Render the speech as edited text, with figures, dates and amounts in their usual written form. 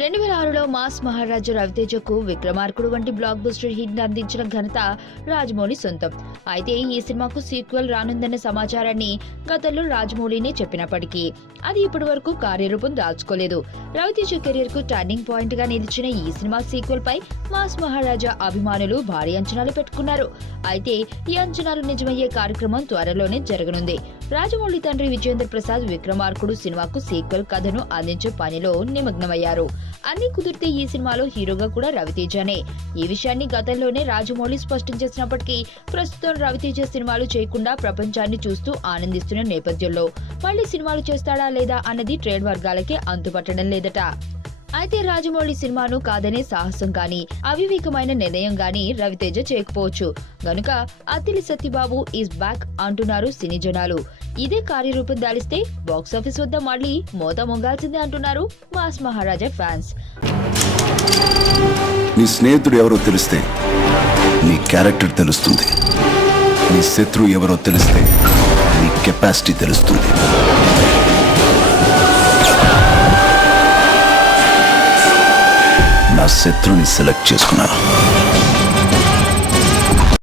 2006లో mass మహారాజా రవితేజకు విక్రమార్కుడు వంటి block buster hit అందించిన ఘనత రాజమౌళి సొంతం. అయితే ఈ సినిమాకు సీక్వెల్ రానుందన్న సమాచారాన్ని గతంలో రాజమౌళినే చెప్పినప్పటికీ అది ఇప్పటి వరకు కార్యరూపం దాల్చుకోలేదు. రవితేజ కెరీర్ కు టర్నింగ్ పాయింట్ గా నిలిచిన ఈ సినిమా సీక్వెల్ పై మాస్ మహారాజా అభిమానులు భారీ అంచనాలు పెట్టుకున్నారు. అయితే ఈ అంచనాలు నిజమయ్యే కార్యక్రమం త్వరలోనే జరగనుంది. రాజమౌళి తండ్రి విజేంద్ర ప్రసాద్ విక్రమార్కుడు సినిమాకు సీక్వెల్ కథను అందించే పనిలో నిమగ్నమయ్యారు. అన్ని కుదిరితే ఈ సినిమాలో హీరోగా కూడా రవితేజనే. ఈ విషయాన్ని గతంలోనే రాజమౌళి స్పష్టం చేసినప్పటికీ ప్రస్తుతం రవితేజ సినిమాలు చేయకుండా ప్రపంచాన్ని చూస్తూ ఆనందిస్తున్న నేపథ్యంలో మళ్లీ సినిమాలు చేస్తాడా లేదా అన్నది ట్రేడ్ వర్గాలకే అంతుపట్టడం లేదట. అయితే రాజమౌళి సినిమాను కాదనే సాహసం గాని అవివేకమైన నిర్ణయం గాని రవితేజ చేయకపోవచ్చు గనుక అత్తిలి సత్యబాబు ఈజ్ బ్యాక్ అంటున్నారు సినీ జనాలు. ఇదే కార్యరూపం దాలిస్తే బాక్సాఫీస్ వద్ద మళ్లీ మోత మొంగాల్సిందే అంటున్నారు మాస్ మహారాజా ఫ్యాన్స్. నీ స్నేహితుడు ఎవరో తెలిస్తే నీ క్యారెక్టర్ తెలుస్తుంది. నీ శత్రువు ఎవరో తెలిస్తే నీ కెపాసిటీ తెలుస్తుంది. నా శత్రుని సెలెక్ట్ చేసుకున్నాను.